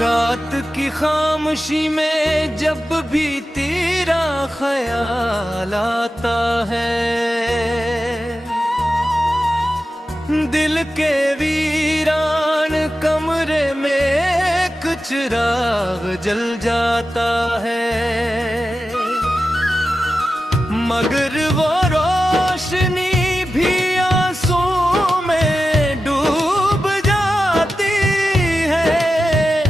रात की खामोशी में जब भी तेरा ख्याल आता है, दिल के वीरान कमरे में कुछ चिराग जल जाता है, मगर वो रोशनी भी आंसू में डूब जाती है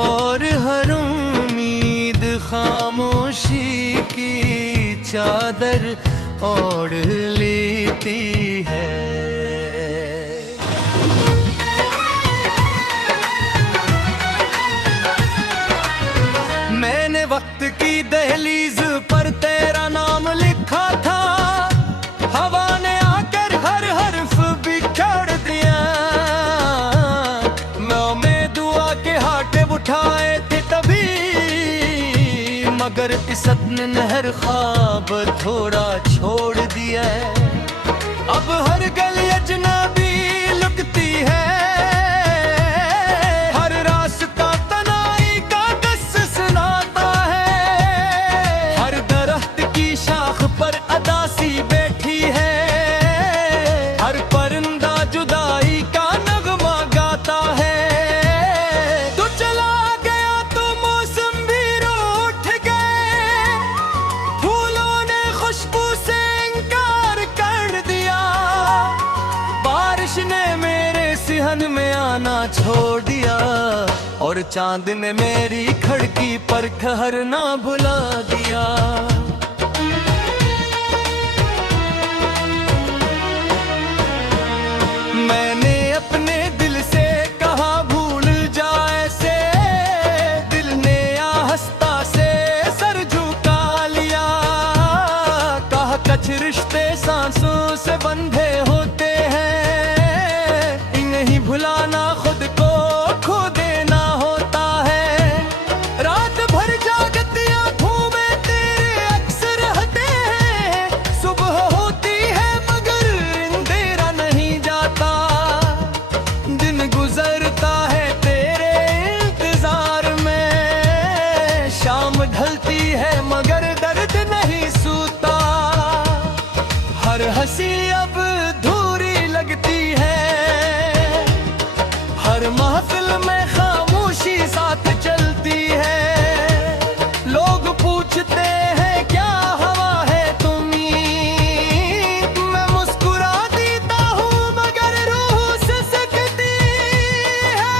और हर उम्मीद खामोशी की चादर ओढ़ लेती है। मैंने वक्त की दहलीज पर तेरा नाम लिखा था, हवा ने आकर हर हर्फ बिखेर दिया। मैं दुआ के हाथे उठाए थे तभी, मगर इस नहर ख्वाब थोड़ा छोड़ दिया। अब हर गली अजनबी लगती है, हर रास्ता तनाई का दस सुनाता है, हर दरख्त की शाख पर अदासी बैठी है, हर परिंदा जुदाई का नगमा गाता है। तू चला गया तो मौसम भी रूठ गए, फूलों ने खुशबू से इनकार कर दिया, बारिश ने मेरे सिहन में आना छोड़ दिया और चांद ने मेरी खिड़की पर ठहरना भुला दिया। मैंने अपने दिल से कहा भूल जा ऐसे, दिल ने आहिस्ता से सर झुका लिया। कहा कुछ रिश्ते सांसों से बंधे होते हैं, इन्हें भुलाना खुद को खो देना होता है। रात भर जागती आंखों में तेरे अक्स रहते हैं, सुबह होती है मगर अंधेरा नहीं जाता, दिन गुजरता है तेरे इंतजार में, शाम ढलती है मगर दर्द नहीं सूता। हर हंसी अब धूरी लगती है, हर महफिल में खामोशी साथ चलती है। लोग पूछते हैं क्या हवा है तुम्ही, मैं मुस्कुरा देता हूँ मगर रूह से सकती है।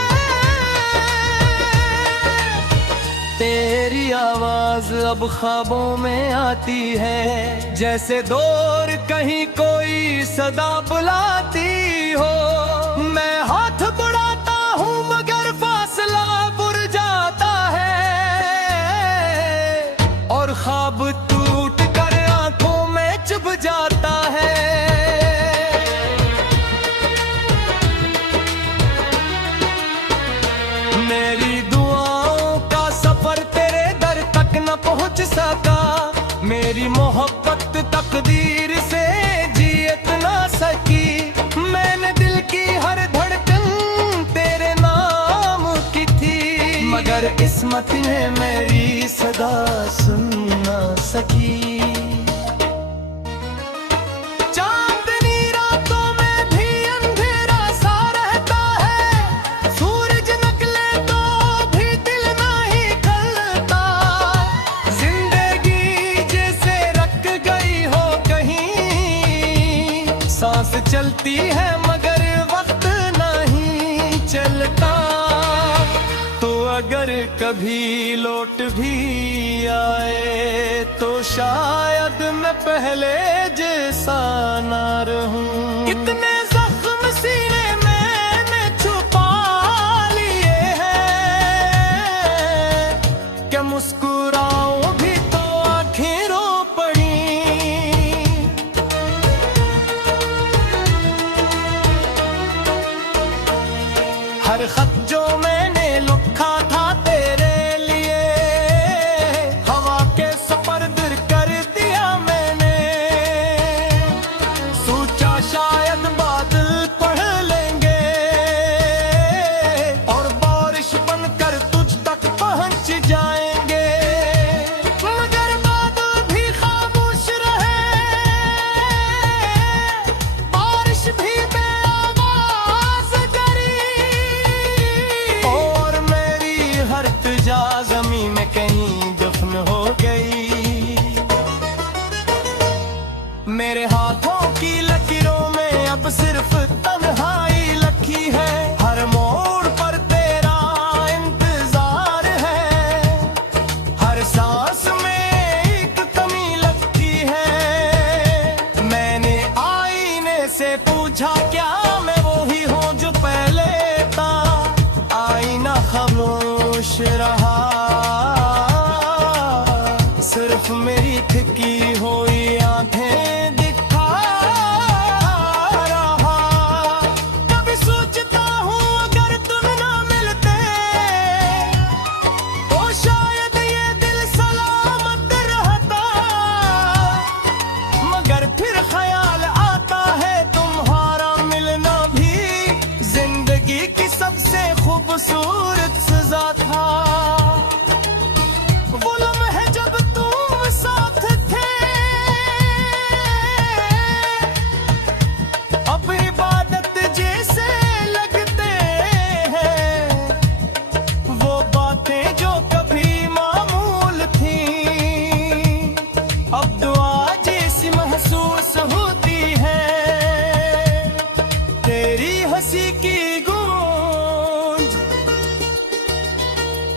तेरी आवाज अब ख्वाबों में आती है, जैसे दूर कहीं कोई सदा बुलाती हो। मैं हाथ बढ़ाता हूँ मगर फासला बुर जाता है और ख्वाब टूट कर आंखों में चुभ जाता है। मेरी दुआओं का सफर तेरे दर तक न पहुंच सका, मेरी मोहब्बत तकदीर से जीत ना सकी। मैंने दिल की हर धड़कन तेरे नाम की थी, मगर किस्मत ने मेरी सदा सुन ना सकी। चांदनी रातों में भी अंधेरा सा रहता है, सूरज निकले तो भी दिल नहीं खलता। जिंदगी जैसे रख गई हो कहीं, सांस चलती है मगर वक्त नहीं चलता। तो अगर कभी लौट भी आए तो शायद मैं पहले जैसा ना रहूं। कितने जख्म सीने मैंने छुपा लिए हैं, क्या मुस्कुराऊं भी तो आंखें रो पड़ी। हर खत जो मैंने लिखा था तेरे लिए, हवा के सफर कर दिया मैंने। सोचा शायद समझा क्या मैं वो ही हूँ जो पहले था। आईना खामोश रहा, सिर्फ मेरी थकी हुई आंखें दिखा रहा। कभी सोचता हूँ अगर तुम ना मिलते तो शायद ये दिल सलामत रहता, मगर फिर ख्याल आता है तुम्हारा मिलना भी जिंदगी की सबसे खूबसूरत सजा था। वो लम्हे जब तुम साथ थे, अब इबादत जैसे लगते हैं। वो बातें जो कभी मामूल थी, अब दुआ जैसी महसूस होती है। तेरी हंसी की गूंज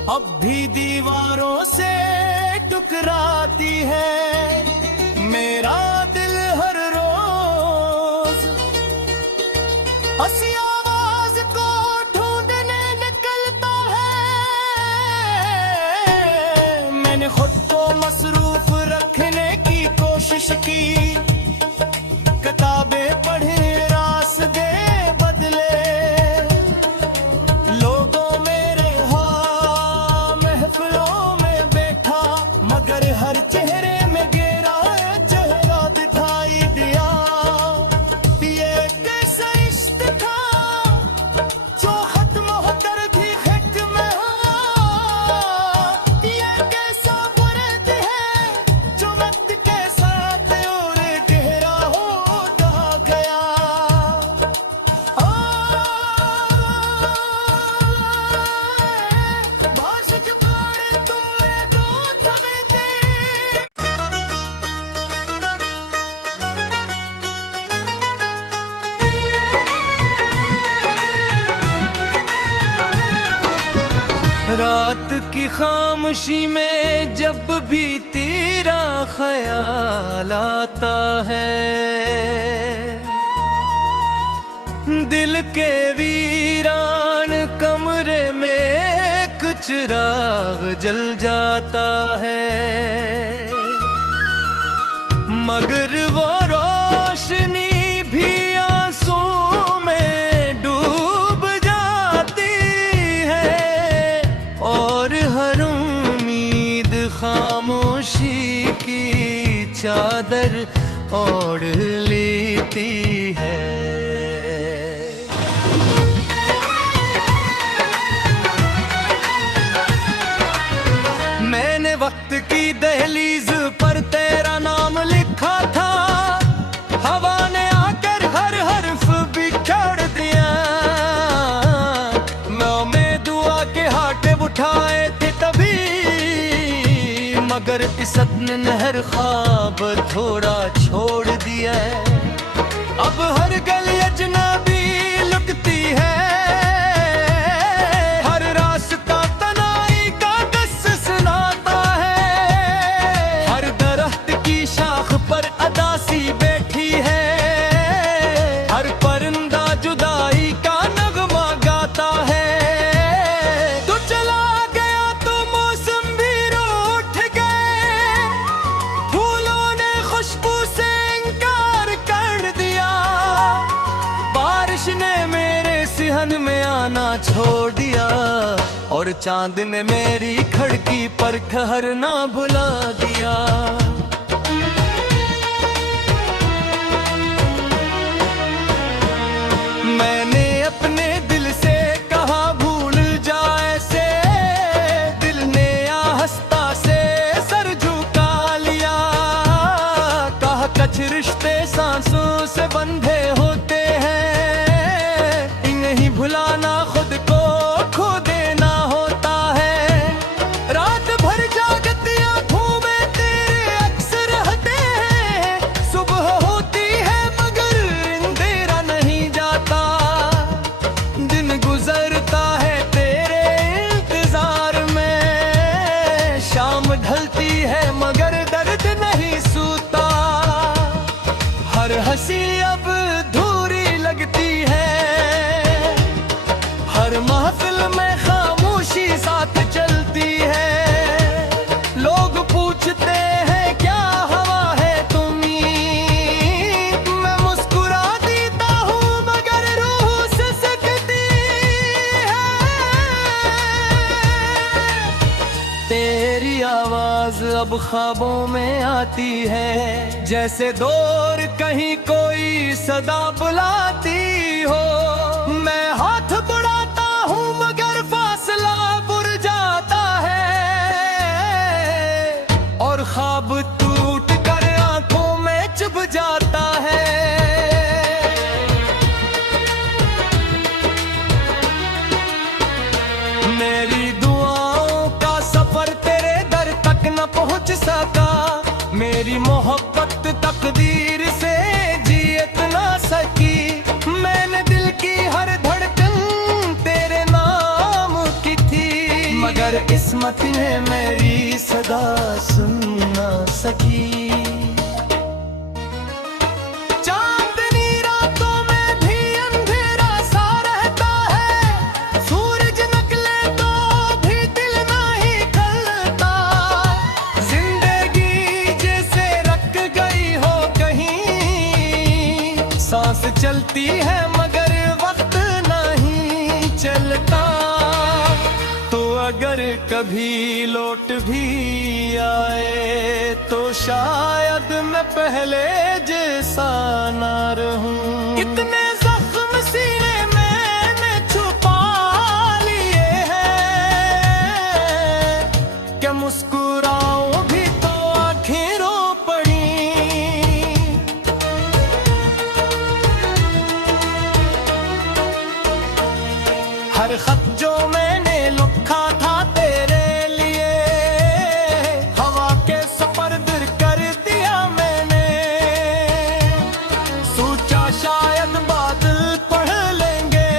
अब भी दीवारों से टकराती है। मेरा दिल हर रोज हंसी आवाज को ढूंढने निकलता है। मैंने खुद को मसरूफ रखने की कोशिश की, किताबें पढ़े रास्ते बदले, लोगों मेरे हाँ महफिलों में बैठा, मगर हर चेहरे में गहरा चेहरा दिखाई दिया। ये कैसा इश्क था जो खत्म होकर भी खत्म हुआ। ये कैसा वर्द है जो मत के साथ और गहरा होता गया। बाशिक पाड़े तुमने दो थमे थे। रात की खामोशी में जब भी तेरा ख्याल आता है, दिल के वीरान कमरे में कुछ चिराग जल जाता है, मगर वो रोशनी भी आंसू में डूब जाती है और हर उम्मीद खामोशी की चादर ओढ़ लेती है। मैंने वक्त की दहलीज पर तेरा नाम लिखा था, हवा ने आकर हर हर्फ बिखर दिया। मैं दुआ के हाथ उठाए थे तभी, मगर इस अपने नहर ख्वाब थोड़ा छोड़ दिया। अब हर गली अजनबी लुकती है, हर रास्ता तनाई का कस सुनाता है। हर दरख्त की शाख पर अदासी बैठी है, हर परिंदा जुदाई का नगमा गाता है। तू चला गया तो मौसम भी रूठ गए, फूलों ने खुशबू से इनकार कर दिया। बारिश ने मेरे सिहन में आना छोड़ दिया और चांद ने मेरी खिड़की पर ठहरना भुला दिया। मैंने अपने दिल से कहा भूल जा ऐसे, दिल ने आहिस्ता से सर झुका लिया। कहा कुछ रिश्ते सांसों से बंधे होते हैं, इन्हें भुलाना खुद को खो देना होता है। रात भर जागती आंखों में तेरे अक्स रहते हैं, सुबह होती है मगर अंधेरा नहीं जाता। दिन गुजरता है तेरे इंतजार में, शाम ढलती है मगर दर्द नहीं सूता। हर हंसी अब ख्वाबों में आती है, जैसे दूर कहीं कोई सदा बुलाती हो। मैं हाथ बढ़ाता हूँ मगर फासला बुर जाता है, और ख्वाब टूट कर आंखों में चुभ जाता है। मेरी दुआओं का सफर तेरे दर तक न पहुंच सका, मेरी मोहब्बत तकदीर से जीत ना सकी। मैंने दिल की हर धड़कन तेरे नाम की थी, मगर किस्मत ने मेरी सदा सुन ना सकी। सांस चलती है मगर वक्त नहीं चलता, तो अगर कभी लौट भी आए तो शायद मैं पहले जैसा ना रहूं। इतने जख्म सीने मैंने छुपा लिए हैं कि मुस्कुराऊं भी तो आंखें रो पड़ी। हर खत जो मैंने लिखा था तेरे लिए, हवा के सुपर्द कर दिया मैंने। सोचा शायद बादल पढ़ लेंगे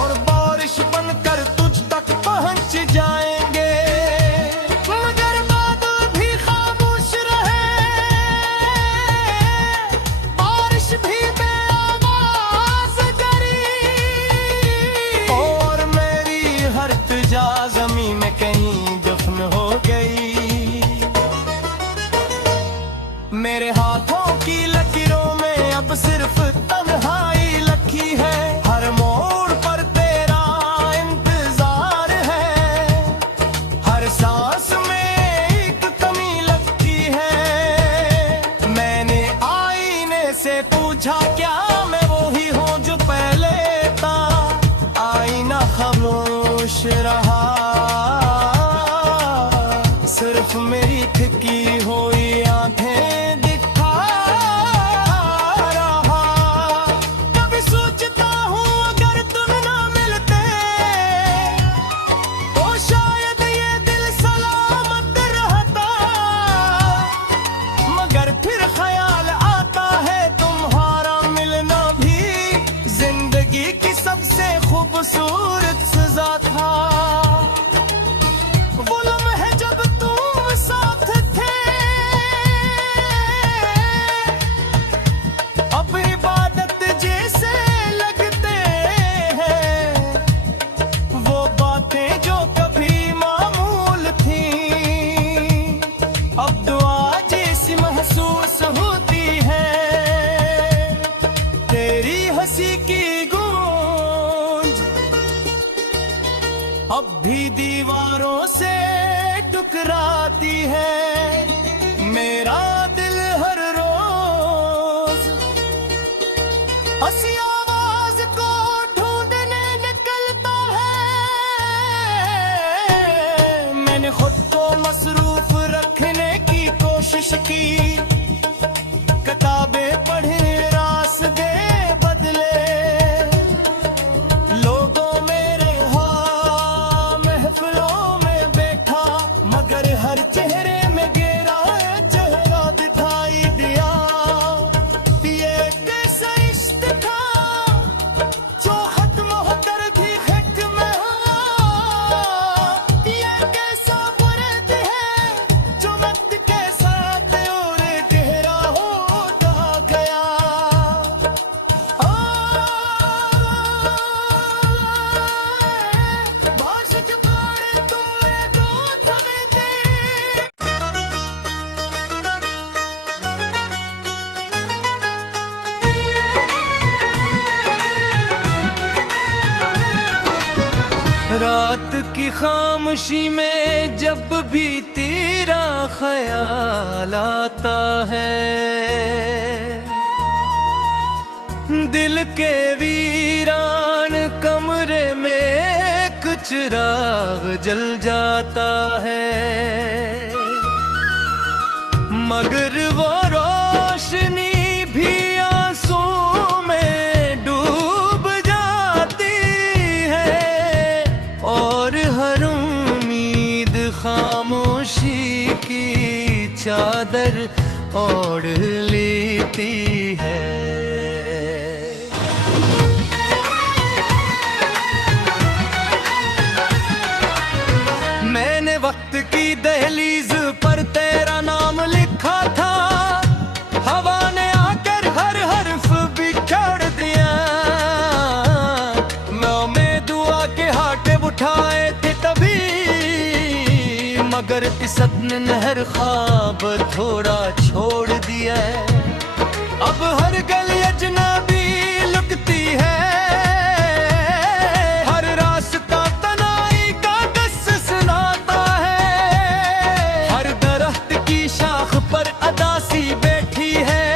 और बारिश बनकर तुझ तक पहुंच जाएंगे, मगर बादल भी खामोश रहे, बारिश भी बेआवाज करी, और मेरी हर तुझा ज़मीन में कहीं दफन हो गई। मेरे हाथों की लकीरों में अब सिर्फ तन्हाई लखी है, हर मोड़ पर तेरा इंतजार है, हर सांस में एक कमी लगती है। मैंने आईने से पूछा क्या मैं वही हूँ जो पहले था, आईना खामोश रहा, सिर्फ मेरी थकी हुई आंखें दिखा रहा। कभी सोचता हूँ अगर तुम ना मिलते तो शायद ये दिल सलामत रहता, मगर फिर ख्याल आता है तुम्हारा मिलना भी जिंदगी की सबसे खूबसूरत सजा था। वो लम्हे जब तुम साथ थे, अब इबादत जैसे लगते हैं, वो बातें जो कभी मामूल थी, अब दुआ जैसी महसूस होती है। तेरी हंसी की गूंज अब भी दीवारों से टकराती है, मेरा दिल हर रोज हंसी आवाज को ढूंढने निकलता है। मैंने खुद को मसरूफ रखने की कोशिश की, किताबें पढ़े रास्ते बदले, लोगों मेरे हाँ महफिलों में बैठा, मगर हर चेहरे में गहरा चेहरा दिखाई दिया। ये कैसा इश्क था जो खत्म होकर भी खत में हुआ, ये कैसा बुरद है जो वक्त के साथ और गहरा होता गया। बाशिक पाड़े तुमने दो थमे थे। रात की खामोशी में जब भी तेरा ख्याल आता है, दिल के वीरान कमरे में कुछ चिराग जल जाता है, मगर वो रोशनी भी आंसू में डूब जाती है, और हर उम्मीद खामोशी की चादर ओढ़ लेती है। मैंने वक्त की दहलीज पर तेरा नाम लिखा था, हवा ने आकर हर हर्फ बिखेर दिया। मैं दुआ के हाथे उठाए थे तभी, मगर किस्मत ने नहर ख्वाब थोड़ा छोड़ दिया। अब हर गली अजनबी लुकती है, हर रास्ता तनाई का कस सुनाता है, हर दरख्त की शाख पर अदासी बैठी है,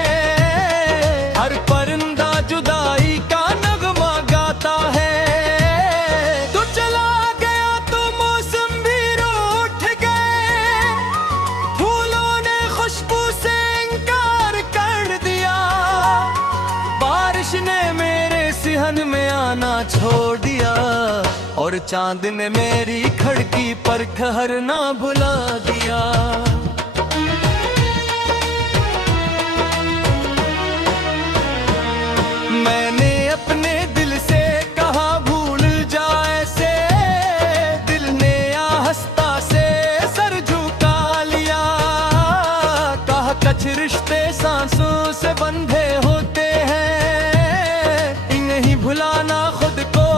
हर परिंदा जुदाई का नगमा गाता है। तू चला गया तो मौसम भी रूठ गए, फूलों ने खुशबू से इनकार कर दिया, बारिश ने मेरे सिहन में आना छोड़ दिया, और चांद ने मेरी खिड़की पर ठहरना भुला दिया। मैंने अपने दिल से कहा भूल जाए से, दिल ने आहिस्ता से सर झुका लिया। कहा कुछ रिश्ते सांसों से बंधे होते हैं, इन्हें भुलाना खुद को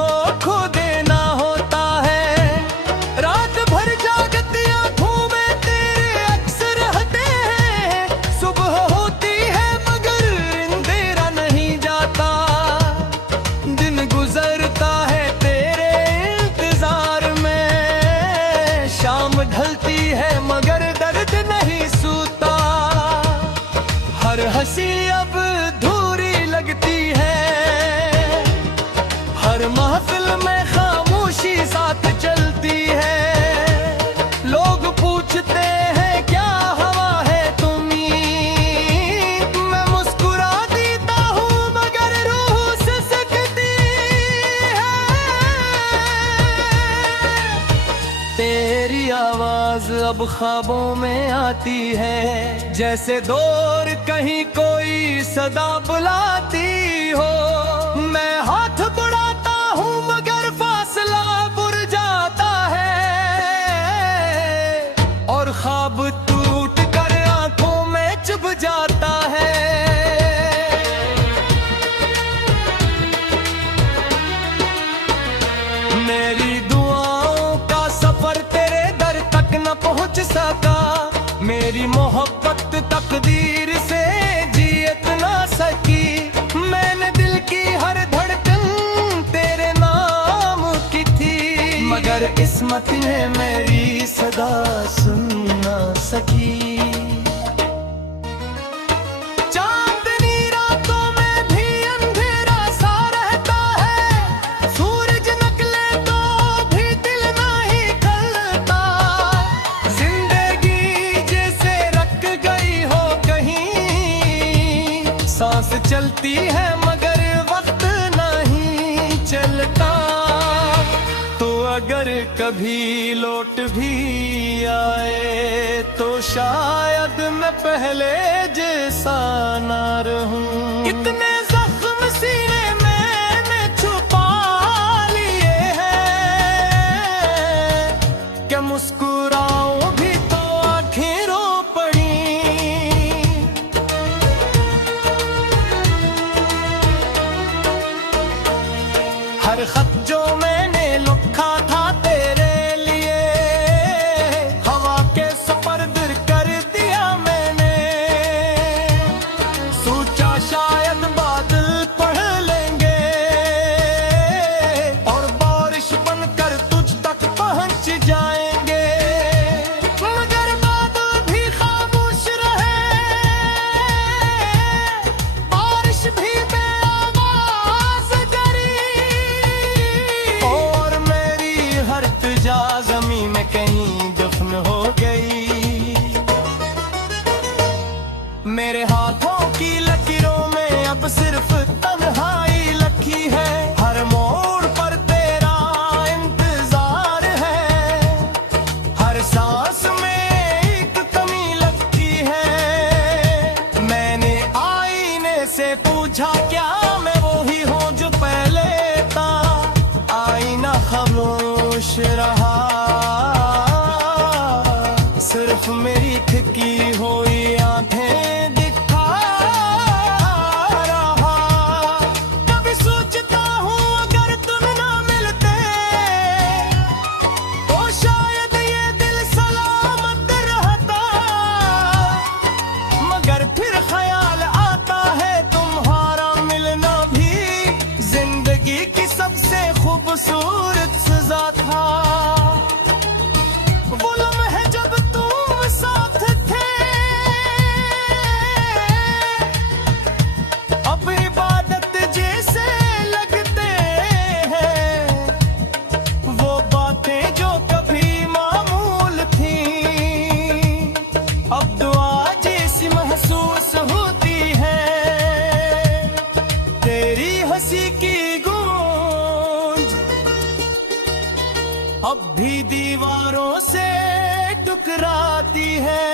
खो देना होता है। रात भर जागती आंखों में तेरे अक्स रहते हैं, सुबह होती है मगर अंधेरा नहीं जाता, दिन गुजरता है तेरे इंतजार में, शाम ढलती है मगर दर्द नहीं सूता, हर हंसी अब धूरी लगती है, हर महफिल में खामोशी साथ चलती है। लोग पूछते हैं क्या हवा है तुम्हीं, मैं मुस्कुरा देता हूँ मगर रूह से सकती है। तेरी आवाज अब ख्वाबों में आती है, जैसे दूर कहीं कोई सदा बुलाती हो। मैं हाथ बढ़ाता हूँ मगर फासला बुर जाता है, और ख्वाब टूट कर आंखों में चुभ जाता है। मेरी दुआओं का सफर तेरे दर तक न पहुंच सका, मेरी मोहब्बत तकदीर से जीत ना सकी। मैंने दिल की हर धड़कन तेरे नाम की थी, मगर किस्मत ने मेरी सदा सुन ना सकी। चांदनी रातों में भी अंधेरा सा रहता है, सूरज निकले तो भी दिल नहीं खलता, जिंदगी जैसे रख गई हो कहीं, सांस चलती है मगर वक्त नहीं चलता। तो अगर कभी लौट भी आए तो शायद मैं पहले जैसा ना रहूं। इतने जख्म सीने मैंने छुपा लिए हैं, क्या मुस्कुराऊं भी तो आंखें रो पड़ी। हर खत जो मैंने लिखा था तेरे लिए, हवा के सपर्द कर दिया मैंने, सोचा शायद समझा क्या मैं वो ही हूँ जो पहले था। आईना खामोश रहा, सिर्फ मेरी थकी हुई आंखें दिखा रहा। कभी सोचता हूँ अगर तुम ना मिलते तो शायद ये दिल सलामत रहता, मगर फिर ख्याल आता है तुम्हारा मिलना भी जिंदगी की सबसे खूबसूरत सजा था। वो लम्हे जब तुम साथ थे, अब इबादत जैसे लगते हैं। वो बातें जो कभी मामूल थी, अब दुआ जैसी महसूस होती है। तेरी हंसी की गूंज अब भी दीवारों से टकराती है।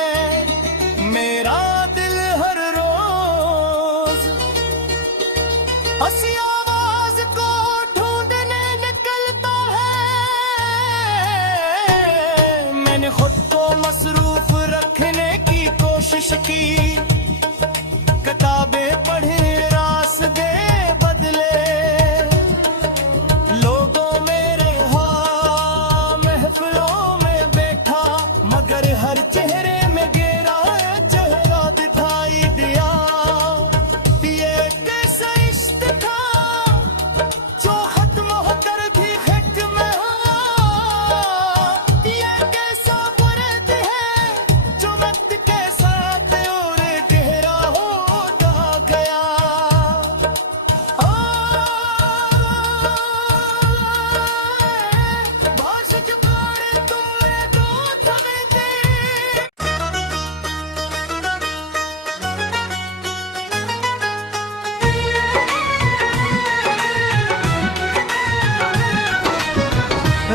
मेरा दिल हर रोज हंसी आवाज को ढूंढने निकलता है। मैंने खुद को मसरूफ रखने की कोशिश की, किताबें पढ़े रास्ते बदले, लोगों मेरे हाँ महफिलों में बैठा, मगर हर चेहरे में गहरा चेहरा दिखाई दिया। ये कैसा इश्क था जो खत्म होकर भी खत में हुआ। ये कैसा वर्द है जो वक्त के साथ और गहरा होता गया। बाश जुबान तुम्हें दो थमे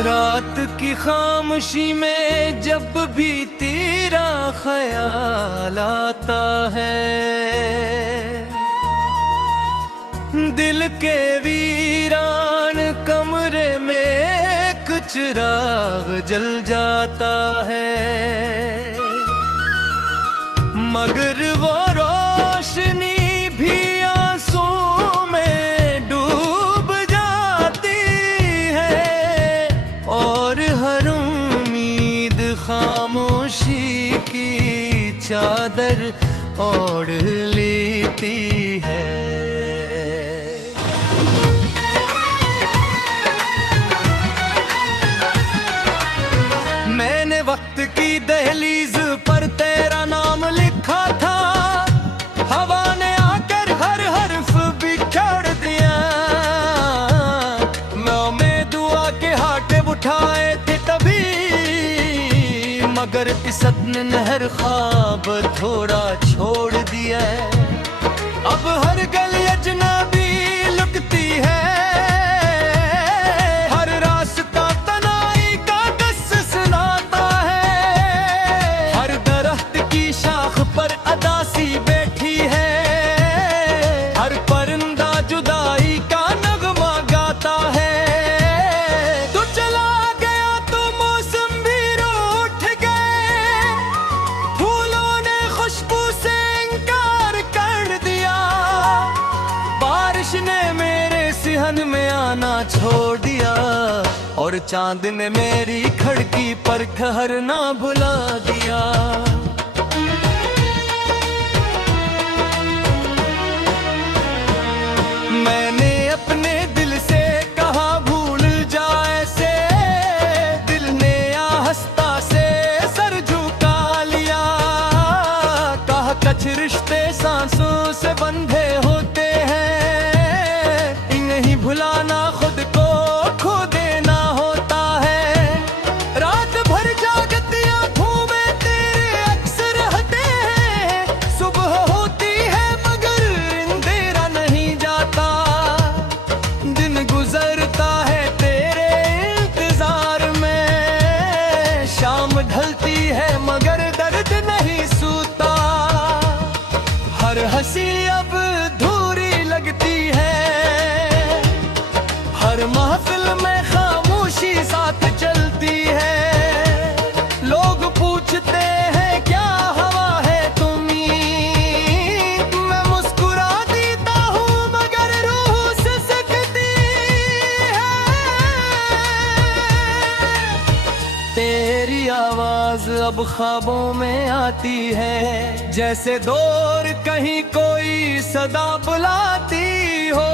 रात की खामोशी में जब भी तेरा ख्याल आता है, दिल के वीरान कमरे में कुछ चिराग जल जाता है, मगर वो रोशनी भी आंसू में डूब जाती है और हर उम्मीद खामोशी की चादर ओढ़ लेती है। मैंने वक्त की दहलीज पर तेरा नाम लिखा था, हवा ने आकर हर हर्फ बिखेर दिया। मैं दुआ के हाथे उठाए थे तभी, मगर इस नहर ख्वाब थोड़ा छोड़ दिया। अब हर गली अजनबी लुकती है, हर रास्ता तनाई का कस सुनाता है, हर दरख्त की शाख पर अदासी बैठी है, हर परिंदा जुदाई का नगमा गाता है। तू चला गया तो मौसम भी रूठ गए, फूलों ने खुशबू से इनकार कर दिया, बारिश ने मेरे सिहन में आना छोड़ दिया और चांद ने मेरी खिड़की पर ठहरना भुला दिया। मैंने अपने दिल से कहा भूल जा ऐसे, दिल ने आहिस्ता से सर झुका लिया। कहा कुछ रिश्ते सांसों से बंधे होते हैं, इन्हें भुलाना खुद को खो देना होता है। रात भर जागती आंखों में तेरे अक्स रहते हैं, सुबह होती है मगर अंधेरा नहीं जाता, दिन गुजरता है तेरे इंतजार में, शाम ढलती है मगर दर्द नहीं सूता। हर हंसी अब धूरी लग ख्वाबों में आती है, जैसे दूर कहीं कोई सदा बुलाती हो।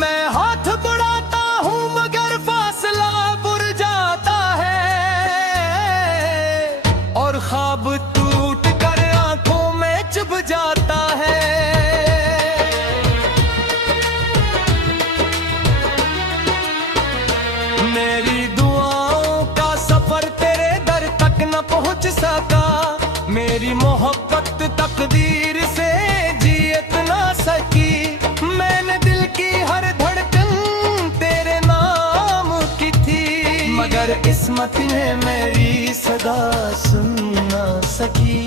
मैं हाथ बढ़ाता हूँ मगर फासला बुर जाता है, और ख्वाब टूट कर आंखों में चुभ जाता है। मेरी दुआओं का सफर तेरे दर तक न पहुंच सका, मेरी मोहब्बत तकदीर से जीत ना सकी। मैंने दिल की हर धड़कन तेरे नाम की थी, मगर किस्मत ने मेरी सदा सुन ना सकी।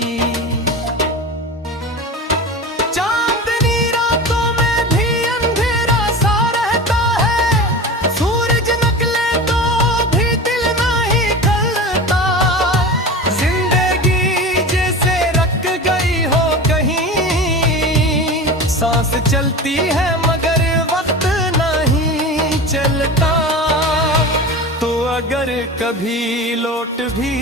सांस चलती है मगर वक्त नहीं चलता, तो अगर कभी लौट भी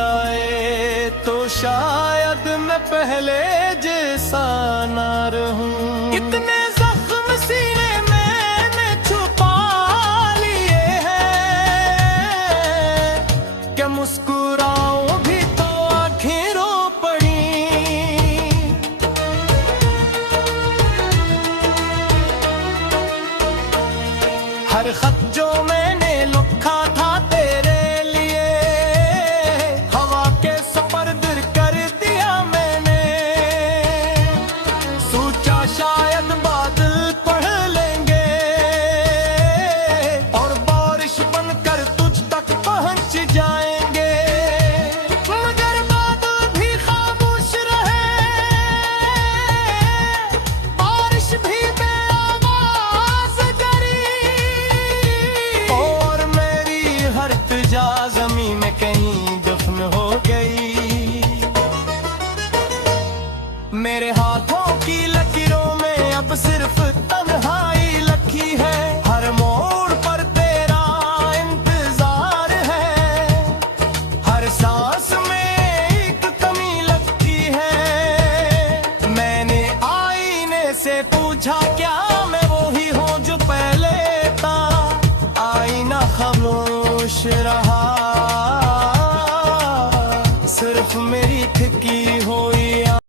आए तो शायद मैं पहले जैसा ना रहूं। कितने जख्म सीने मैंने छुपा लिए हैं, क्या मुस्कुराऊं भी तो आंखें रो पड़ी। हर खत जो मैंने लिखा था तेरे लिए, हवा के सुपर्द कर दिया मैंने। सोचा शायद बादल पढ़ लेंगे और बारिश बनकर तुझ तक पहुंच जाएंगे, मगर बादल भी खामोश रहे, बारिश भी ज़मीं में कहीं दफन हो गई। मेरे हाथों की लकीरों में अब सिर्फ तन्हाई लिखी है, हर मोड़ पर तेरा इंतजार है, हर सांस में एक कमी लगती है। मैंने आईने से पूछा क्या